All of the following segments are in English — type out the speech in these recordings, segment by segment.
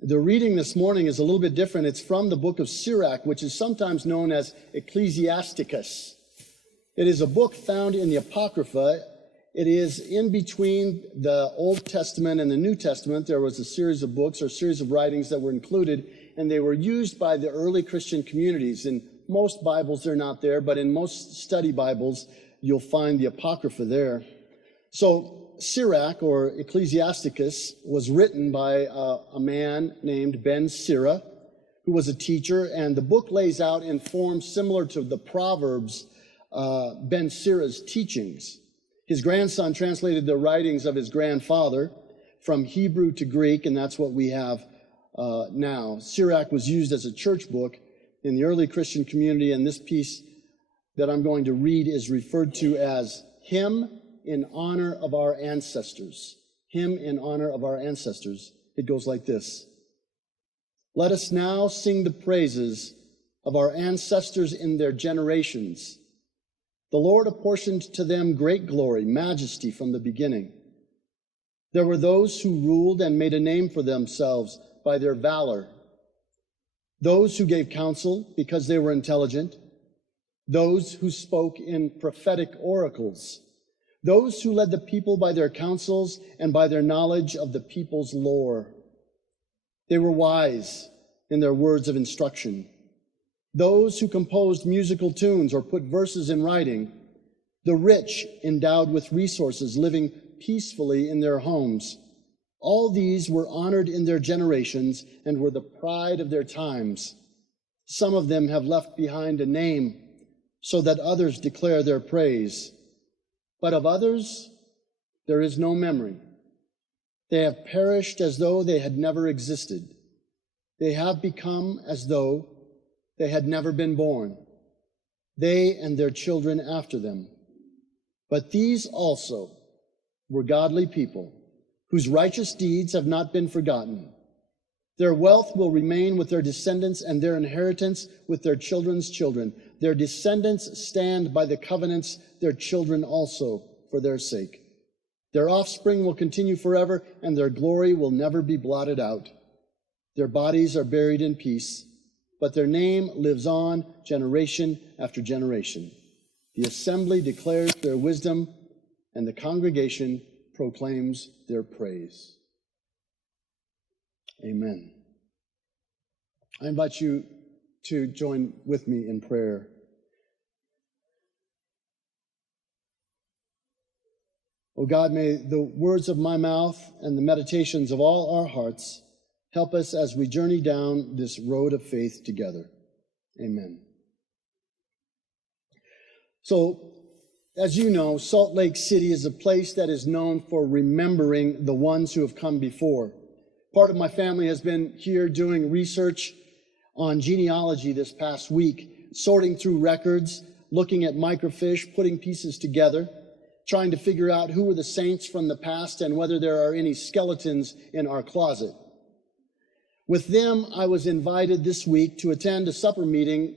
The reading this morning is a little bit different. It's from the book of Sirach, which is sometimes known as Ecclesiasticus. It is a book found in the Apocrypha. It is in between the Old Testament and the New Testament. There was a series of books or series of writings that were included, and they were used by the early Christian communities. In most Bibles, they're not there, but in most study Bibles, you'll find the Apocrypha there. So Sirach, or Ecclesiasticus, was written by a man named Ben Sira, who was a teacher, and the book lays out in form similar to the Proverbs, Ben Sira's teachings. His grandson translated the writings of his grandfather from Hebrew to Greek, and that's what we have now. Sirach was used as a church book in the early Christian community, and this piece that I'm going to read is referred to as Hymn in Honor of Our Ancestors. Hymn in Honor of Our Ancestors. It goes like this. Let us now sing the praises of our ancestors in their generations. The Lord apportioned to them great glory, majesty from the beginning. There were those who ruled and made a name for themselves by their valor. Those who gave counsel because they were intelligent. Those who spoke in prophetic oracles. Those who led the people by their counsels and by their knowledge of the people's lore. They were wise in their words of instruction. Those who composed musical tunes or put verses in writing. The rich endowed with resources, living peacefully in their homes. All these were honored in their generations and were the pride of their times. Some of them have left behind a name so that others declare their praise. But of others, there is no memory. They have perished as though they had never existed. They have become as though they had never been born, they and their children after them. But these also were godly people, whose righteous deeds have not been forgotten. Their wealth will remain with their descendants, and their inheritance with their children's children. Their descendants stand by the covenants, their children also, for their sake. Their offspring will continue forever, and their glory will never be blotted out. Their bodies are buried in peace, but their name lives on generation after generation. The assembly declares their wisdom, and the congregation proclaims their praise. Amen. I invite you to join with me in prayer. O God, may the words of my mouth and the meditations of all our hearts help us as we journey down this road of faith together. Amen. So, as you know, Salt Lake City is a place that is known for remembering the ones who have come before. Part of my family has been here doing research on genealogy this past week, sorting through records, looking at microfiche, putting pieces together, trying to figure out who were the saints from the past and whether there are any skeletons in our closet. With them, I was invited this week to attend a supper meeting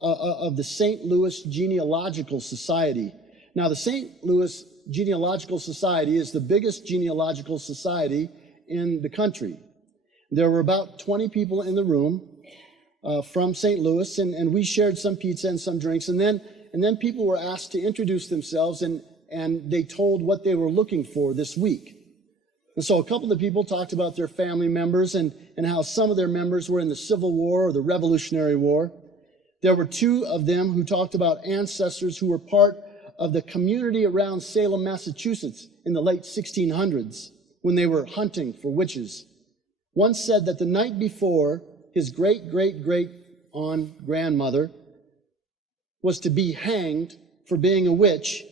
of the St. Louis Genealogical Society. Now, the St. Louis Genealogical Society is the biggest genealogical society in the country. There were about 20 people in the room from St. Louis, and we shared some pizza and some drinks, and then people were asked to introduce themselves, and they told what they were looking for this week. And so a couple of the people talked about their family members and how some of their members were in the Civil War or the Revolutionary War. There were two of them who talked about ancestors who were part of the community around Salem, Massachusetts in the late 1600s when they were hunting for witches. One said that the night before his great-great-great-grandmother was to be hanged for being a witch,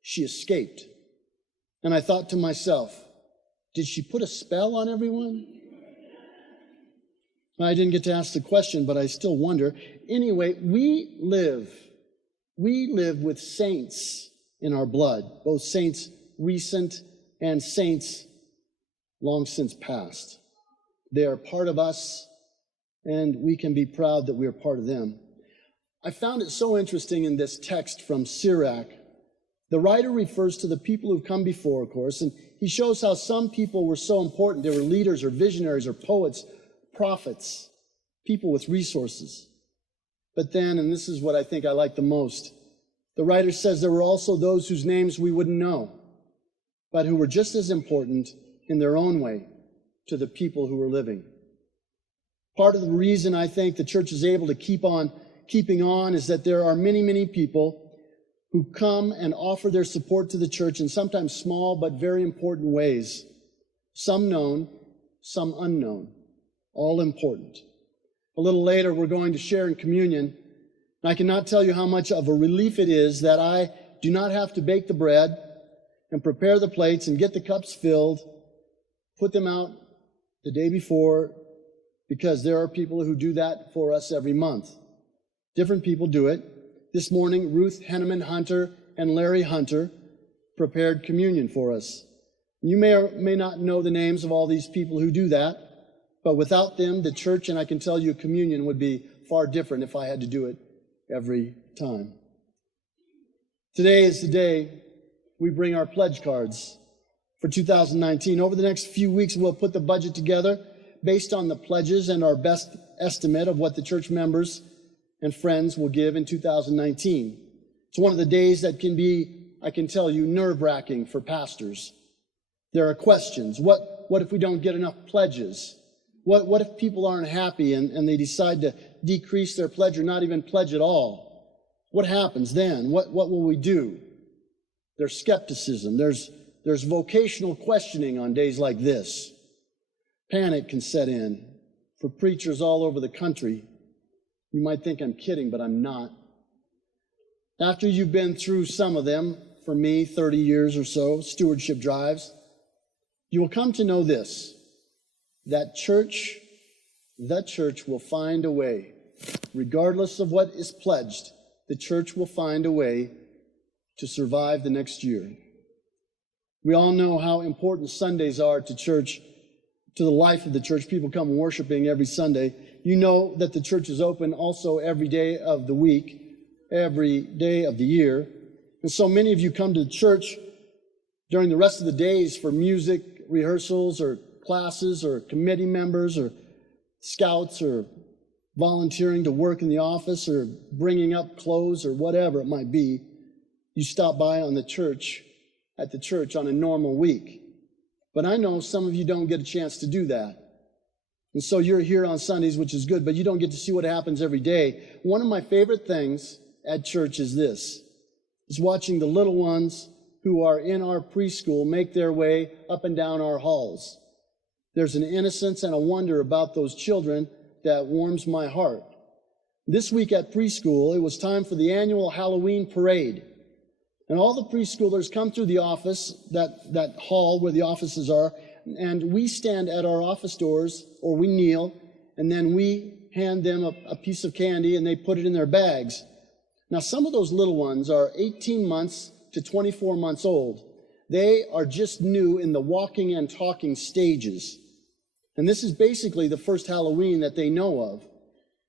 she escaped. And I thought to myself, did she put a spell on everyone? I didn't get to ask the question, but I still wonder. Anyway, we live with saints in our blood, both saints recent and saints long since past. They are part of us, and we can be proud that we are part of them. I found it so interesting in this text from Sirach The writer refers to the people who've come before, of course, and he shows how some people were so important. They were leaders or visionaries or poets, prophets, people with resources. But then, and this is what I think I like the most, the writer says there were also those whose names we wouldn't know, but who were just as important in their own way to the people who were living. Part of the reason I think the church is able to keep on keeping on is that there are many, many people who come and offer their support to the church in sometimes small but very important ways. Some known, some unknown, all important. A little later, we're going to share in communion. And I cannot tell you how much of a relief it is that I do not have to bake the bread and prepare the plates and get the cups filled, put them out the day before, because there are people who do that for us every month. Different people do it. This morning, Ruth Henneman Hunter and Larry Hunter prepared communion for us. You may or may not know the names of all these people who do that, but without them, the church, and I can tell you, communion would be far different if I had to do it every time. Today is the day we bring our pledge cards for 2019. Over the next few weeks, we'll put the budget together based on the pledges and our best estimate of what the church members and friends will give in 2019. It's one of the days that can be, I can tell you, nerve-wracking for pastors. There are questions. What if we don't get enough pledges? What if people aren't happy and they decide to decrease their pledge or not even pledge at all? What happens then? What will we do? There's skepticism. There's vocational questioning on days like this. Panic can set in for preachers all over the country. You might think I'm kidding, but I'm not. After you've been through some of them, for me, 30 years or so, stewardship drives, you will come to know this, that the church will find a way. Regardless of what is pledged, the church will find a way to survive the next year. We all know how important Sundays are to church, to the life of the church. People come worshiping every Sunday. You know that the church is open also every day of the week, every day of the year. And so many of you come to church during the rest of the days for music rehearsals or classes or committee members or scouts or volunteering to work in the office or bringing up clothes or whatever it might be. You stop by at the church on a normal week. But I know some of you don't get a chance to do that. And so you're here on Sundays, which is good, but you don't get to see what happens every day. One of my favorite things at church is this, is watching the little ones who are in our preschool make their way up and down our halls. There's an innocence and a wonder about those children that warms my heart. This week at preschool, it was time for the annual Halloween parade. And all the preschoolers come through the office, that hall where the offices are, and we stand at our office doors, or we kneel, and then we hand them a piece of candy, and they put it in their bags. Now, some of those little ones are 18 months to 24 months old. They are just new in the walking and talking stages. And this is basically the first Halloween that they know of,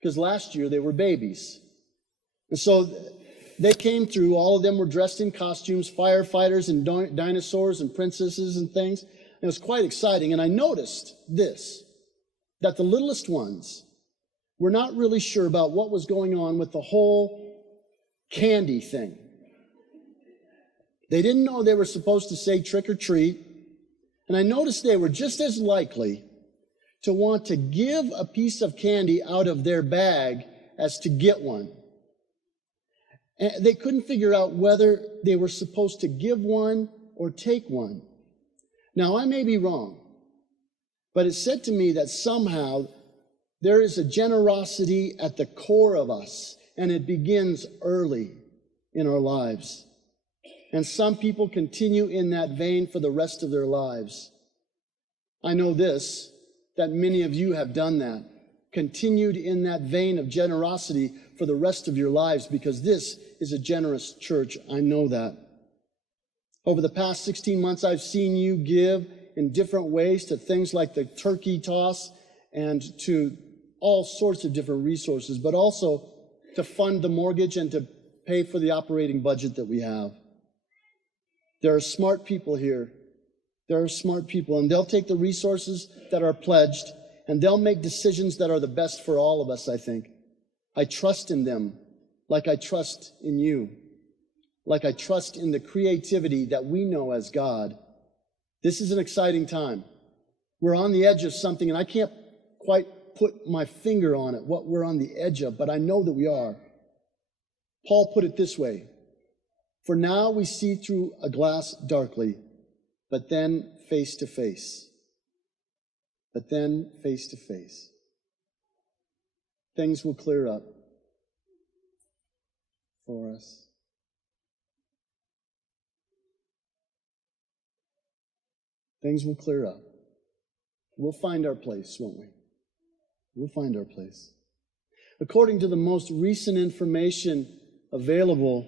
because last year they were babies. And so they came through, all of them were dressed in costumes, firefighters and dinosaurs and princesses and things. It was quite exciting, and I noticed this, that the littlest ones were not really sure about what was going on with the whole candy thing. They didn't know they were supposed to say trick or treat, and I noticed they were just as likely to want to give a piece of candy out of their bag as to get one. And they couldn't figure out whether they were supposed to give one or take one. Now, I may be wrong, but it said to me that somehow there is a generosity at the core of us, and it begins early in our lives. And some people continue in that vein for the rest of their lives. I know this, that many of you have done that, continued in that vein of generosity for the rest of your lives, because this is a generous church. I know that. Over the past 16 months, I've seen you give in different ways to things like the turkey toss and to all sorts of different resources, but also to fund the mortgage and to pay for the operating budget that we have. There are smart people here. There are smart people, and they'll take the resources that are pledged, and they'll make decisions that are the best for all of us, I think. I trust in them like I trust in you, like I trust in the creativity that we know as God. This is an exciting time. We're on the edge of something, and I can't quite put my finger on it, what we're on the edge of, but I know that we are. Paul put it this way: for now we see through a glass darkly, but then face to face. But then face to face. Things will clear up for us. Things will clear up. We'll find our place, won't we? We'll find our place. According to the most recent information available,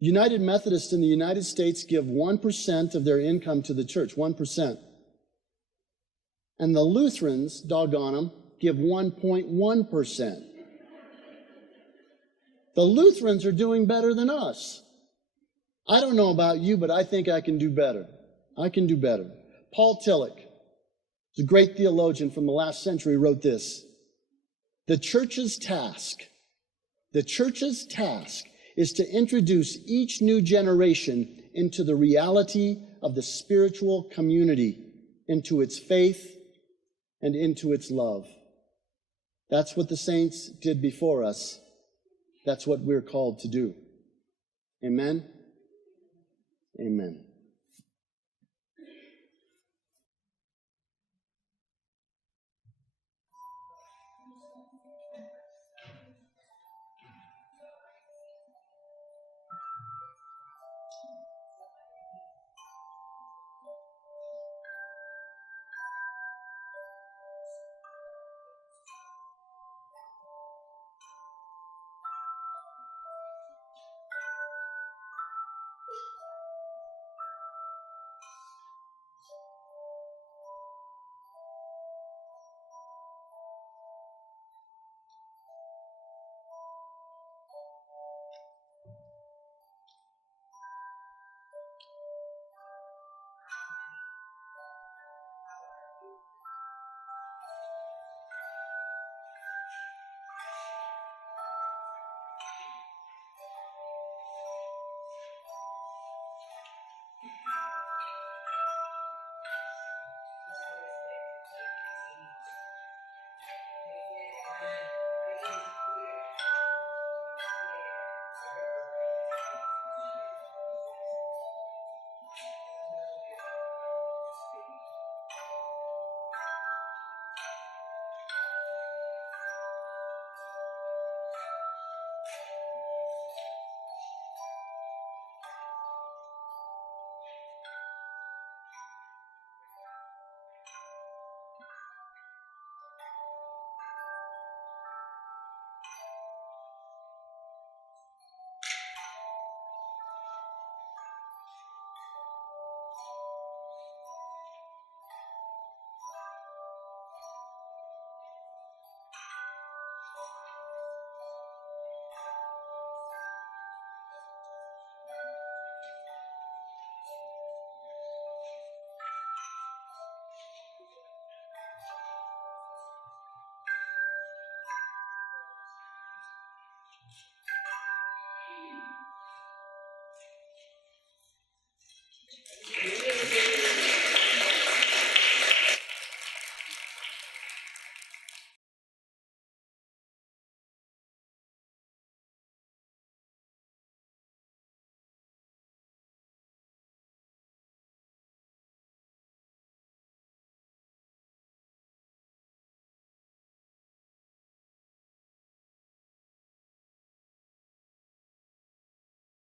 United Methodists in the United States give 1% of their income to the church, 1%. And the Lutherans, doggone them, give 1.1%. The Lutherans are doing better than us. I don't know about you, but I think I can do better. I can do better. Paul Tillich, who's a great theologian from the last century, wrote this: the church's task is to introduce each new generation into the reality of the spiritual community, into its faith and into its love. That's what the saints did before us. That's what we're called to do. Amen? Amen.